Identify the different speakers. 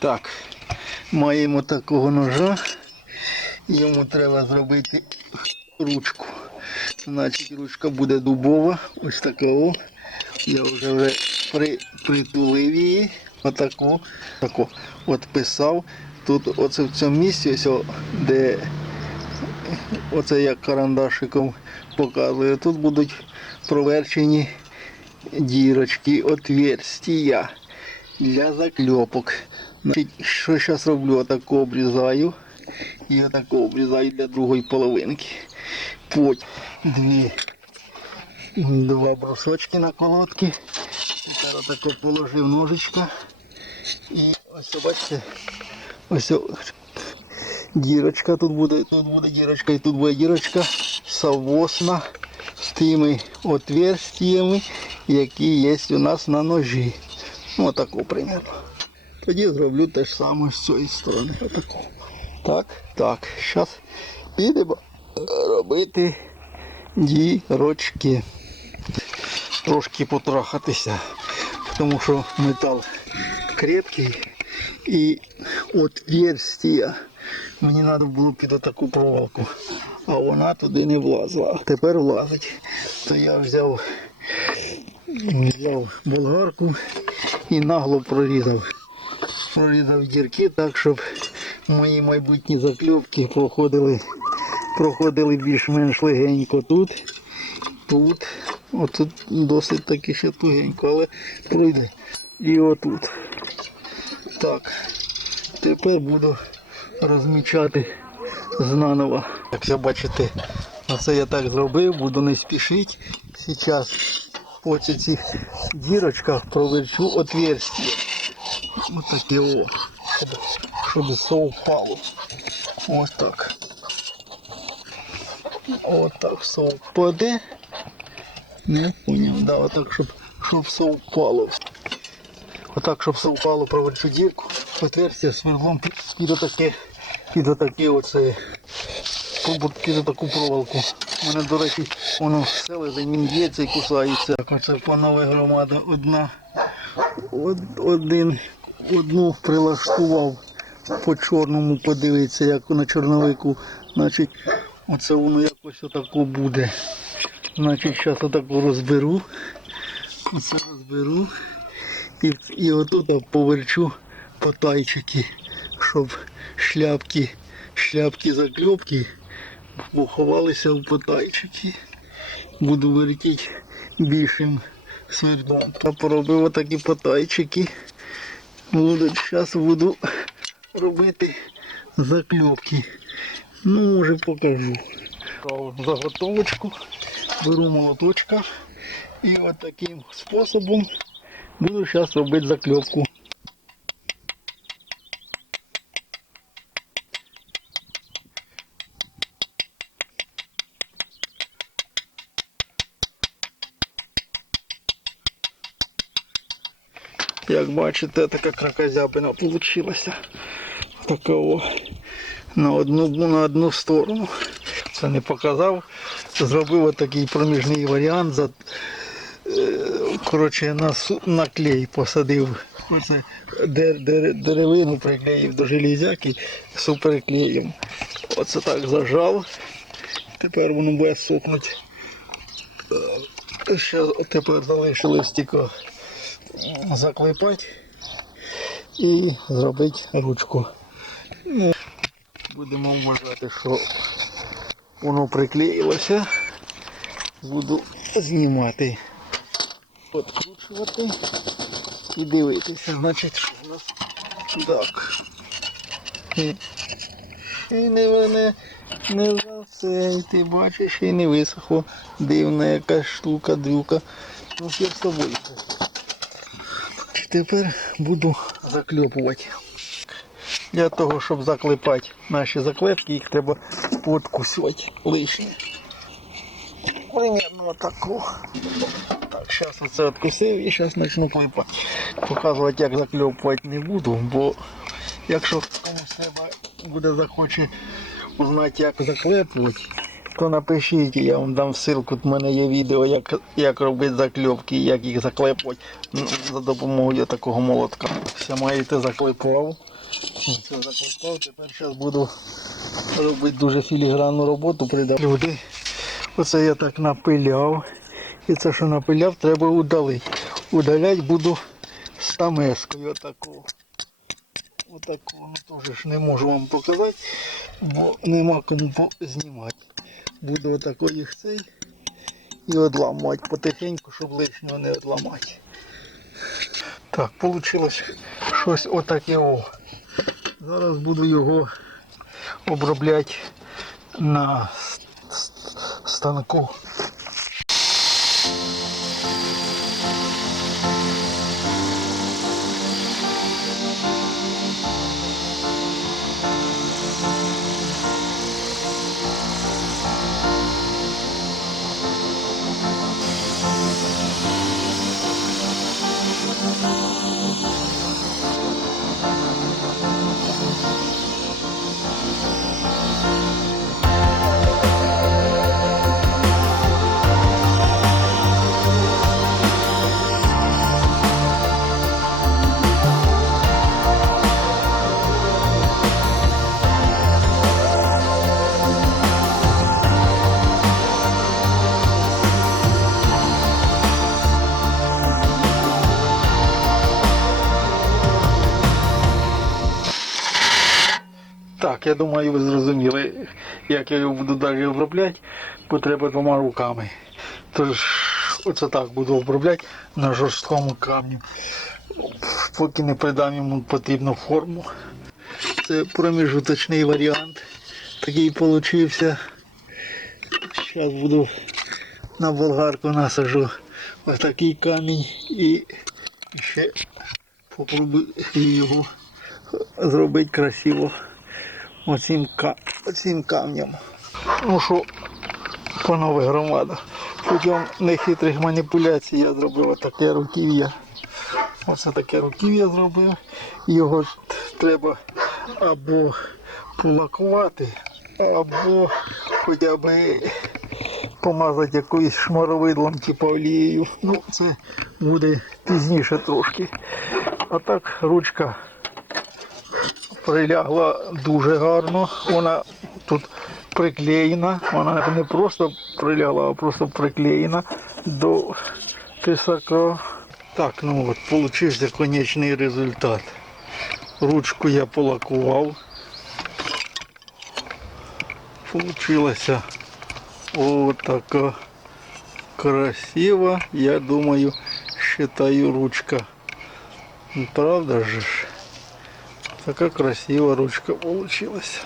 Speaker 1: Так, маємо такого ножа. Йому треба зробити ручку. Значить, ручка буде дубова, ось така. о. Я вже, вже при, притулив її. Отаку. Таку. От писав. Тут оце в цьому місці, ось, о, де оце як карандашиком показує. Тут будуть проверчені дірочки, отверстия для закльопок. Значить, що зараз роблю? Отако обрізаю. І отако обрізаю для другої половинки. Потім дві, два брусочки на колодки. Тепер отако положив ножичка. І ось бачите, ось дірочка тут буде, тут буде дірочка і тут буде дірочка совосна з тими отверстиями, які є у нас на ножі. Отако примерно. Тоді зроблю те ж саме з цієї сторони. Отако. Так, так. Зараз підемо робити дірочки. Трошки потрахатися, тому що метал крепкий і отверстия мені треба було під таку проволоку, а вона туди не влазила. Тепер влазить. То я взяв, взяв болгарку і нагло прорізав. Прорізав дірки так, щоб мої майбутні закльопки проходили, проходили більш-менш легенько тут, тут. Оце досить таки ще тугенько, але пройде. І отут. Так. Тепер буду розмічати знаново. Як ви бачите, оце я так зробив, буду не спішити. Зараз по цих дірочках проверчу отверстие. Ось таке о. Щоб, щоб совпало. Ось так. Ось так все совпаде. Не поняв, да, отак, щоб, щоб совпало. Отак, щоб совпало, проверчу дірку. Отверстие сверлом під, отаке, під отаке оце, під отаку проволоку. У мене, до речі, воно селезень, він б'ється і кусається. Так оце панове громада одна, од, один, одну прилаштував по чорному, подивитися, як на чорновику. Значить, оце воно якось отако буде. Значить, зараз отаку розберу. Оце розберу. І, і отут поверчу потайчики, щоб шляпки, шляпки закльопки поховалися в потайчики. Буду вертіти більшим свердлом. А поробив отакі потайчики. Зараз буду робити закльопки. Ну, може покажу. Заготовочку. Беру молоточка і от таким способом буду зараз робити закльопку. Як бачите, така кракозябина вийшла. Така о, на одну, на одну сторону. Це не показав. Зробив отакий проміжний варіант. За, е, коротше, на, на клей посадив. Дер, деревину приклеїв до железяки суперклеєм. Оце так зажав. Тепер воно буде сохнути. Е, Ще тепер залишилось тільки заклепати і зробити ручку. Будемо вважати, що воно приклеїлося. Буду знімати, підкручувати і дивитися. Значить, що у нас так. І, не, не, не за цей, ти бачиш, і не висохло. Дивна якась штука, дрюка. Ну, я з тобою. Тепер буду закльопувати. Для того, щоб заклепати наші заклепки, їх треба подкусувати лишнє. Примерно таку. Так, зараз оце відкусив і зараз почну клепати. Показувати, як закльопувати не буду, бо якщо комусь треба буде захоче узнати, як заклепувати, то напишіть, я вам дам ссылку. У мене є відео, як, як робити закльопки, як їх заклепати ну, за допомогою такого молотка. Все маєте заклепав. Все заклепав. Тепер зараз буду робити дуже філігранну роботу. Придав люди. Оце я так напиляв. І це, що напиляв, треба удалити. Удалять буду стамескою отакого. Отакого ну, теж не можу вам показати, бо нема кому знімати. Буду отако їх цей і одламувати потихеньку, щоб лишнього не одламати. Так, вийшло щось отаке. О. Зараз буду його обробляти на станку. Так, я думаю, ви зрозуміли, як я його буду далі обробляти, бо двома руками. Тож, оце так буду обробляти на жорсткому камні, поки не придам йому потрібну форму. Це проміжуточний варіант. Такий получився. Зараз буду на болгарку насажу ось такий камінь і ще попробую його зробити красиво оцим, оцим камнем. Ну що, панове громада, путем нехитрих маніпуляцій я зробив таке руків'я. Оце таке руків'я зробив. Його треба або полакувати, або хоча б помазати якоюсь шмаровидлом типу олією. Ну, це буде пізніше трошки. А так ручка прилягла дуже гарно. Вона тут приклеєна. Вона не просто прилягла, а просто приклеєна до тисака. Так, ну от, получився конечний результат. Ручку я полакував. Получилася отака красива, я думаю, считаю ручка. Ну, Правда же? Ж? красивая красива ручка получилась.